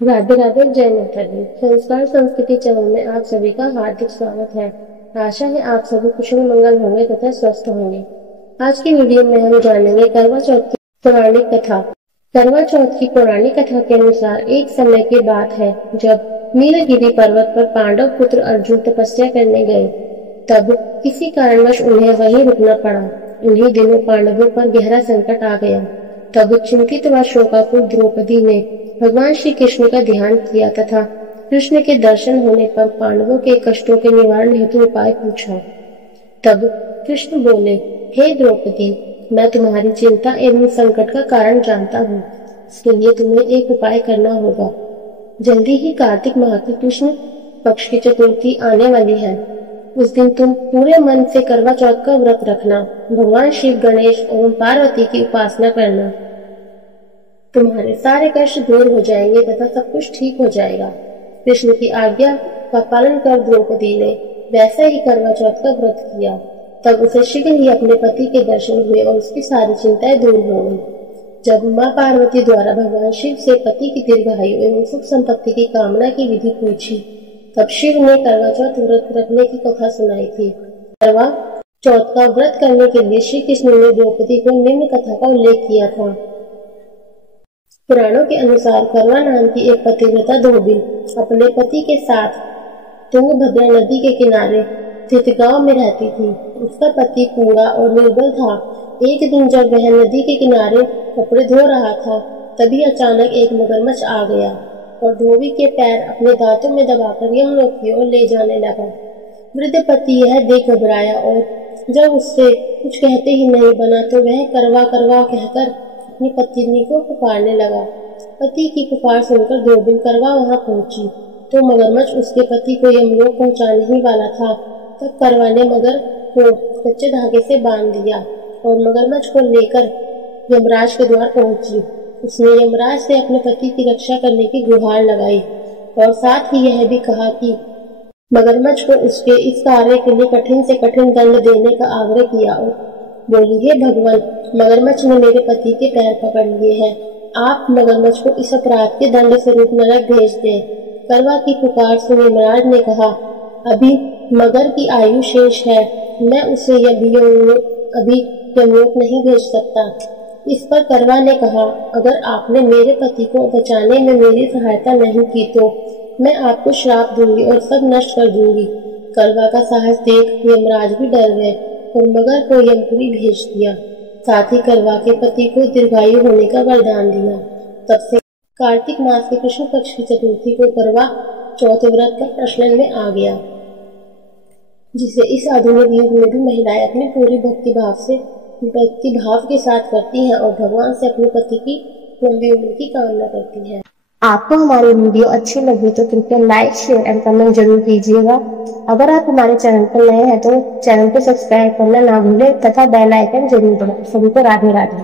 राधे राधे। जय माता दी। संस्कार संस्कृति चैनल में आप सभी का हार्दिक स्वागत है। आशा है आप सभी कुशल मंगल होंगे तथा स्वस्थ होंगे। आज की वीडियो में हम जानेंगे करवा चौथ की पौराणिक कथा। करवा चौथ की पौराणिक कथा के अनुसार एक समय की बात है जब नीलगिरी पर्वत पर पांडव पुत्र अर्जुन तपस्या करने गए। तब किसी कारणवश उन्हें वहीं रुकना पड़ा। उन्हीं दिनों पांडवों पर गहरा संकट आ गया। तब चिंतित व शोकाकुल द्रौपदी ने भगवान श्री कृष्ण का ध्यान किया तथा कृष्ण के दर्शन होने पर पांडवों के कष्टों के निवारण हेतु उपाय पूछा। तब कृष्ण बोले, हे द्रौपदी, मैं तुम्हारी चिंता एवं संकट का कारण जानता हूँ। इसके लिए तुम्हें एक उपाय करना होगा। जल्दी ही कार्तिक माह की कृष्ण पक्ष की चतुर्थी आने वाली है। उस दिन तुम पूरे मन से करवा चौथ का व्रत रखना। भगवान शिव, गणेश एवं पार्वती की उपासना करना। तुम्हारे सारे कष्ट दूर हो जाएंगे तथा सब कुछ ठीक हो जाएगा। कृष्ण की आज्ञा का पालन कर द्रौपदी ने वैसा ही करवा चौथ का व्रत किया। तब उसे शीघ्र ही अपने पति के दर्शन हुए और उसकी सारी चिंताएं दूर हो गई। जब मां पार्वती द्वारा भगवान शिव से पति की दीर्घायु एवं सुख संपत्ति की कामना की विधि पूछी, तब शिव ने करवा चौथ व्रत रखने की कथा सुनाई थी। करवा चौथ का व्रत करने के लिए श्री कृष्ण ने द्रौपदी को निम्न कथा का उल्लेख किया था। पुराणों के अनुसार करवा नाम की एक पतिव्रता धोबी अपने पति के साथ तुंगभद्रा नदी के किनारे स्थित गांव में रहती थी। उसका पति कूड़ा और निर्बल था। एक दिन जब वह नदी के किनारे कपड़े धो रहा था, तभी अचानक एक मगरमच्छ आ गया और धोबी के पैर अपने दांतों में दबाकर यमलोक की ओर ले जाने लगा। वृद्ध पति यह देख घबराया और जब उससे कुछ कहते ही नहीं बना तो वह करवा करवा कहकर अपनी पत्नी को पुकारने लगा। पति की पुकार सुनकर धोबी करवा वहां पहुंची तो मगरमच्छ उसके पति को यमलोक पहुंचाने ही वाला था। तब करवा ने मगर को कच्चे धागे से बांध दिया और मगरमच्छ को लेकर यमराज के द्वार पहुंची। उसने यमराज से अपने पति की रक्षा करने की गुहार लगाई और साथ ही यह भी कहा कि मगरमच्छ को उसके इस कार्य के लिए कठिन से कठिन दंड देने का आग्रह किया और बोली, हे भगवान, मगरमच्छ ने मेरे पति के पैर पकड़ लिए हैं। आप मगरमच्छ को इस अपराध के दंड स्वरूप नरक भेज दें। करवा की पुकार सुन यमराज ने कहा, अभी मगर की आयु शेष है, मैं उसे अभी यमलोक नहीं भेज सकता। इस पर करवा ने कहा, अगर आपने मेरे पति को बचाने में मेरी सहायता नहीं की तो मैं आपको श्राप दूंगी और सब नष्ट कर दूंगी। करवा का साहस देख यमराज भी डर गए और मगर को यमपुरी भेज दिया। साथ ही करवा के पति को दीर्घायु होने का वरदान दिया। तब से कार्तिक मास के कृष्ण पक्ष की चतुर्थी को करवा चौथ व्रत का प्रचलन में आ गया, जिसे इस आधुनिक युग में भी महिलाएं अपनी पूरी भक्ति भाव के साथ करती हैं और भगवान से अपने पति की लंबी उम्र की कामना करती हैं। आपको हमारी वीडियो अच्छी लगी तो कृपया लाइक, शेयर एंड कमेंट जरूर कीजिएगा। अगर आप हमारे चैनल पर नए हैं तो चैनल को सब्सक्राइब करना ना भूलें तथा बेल आइकन जरूर दबाएं। सभी को राधे राधे।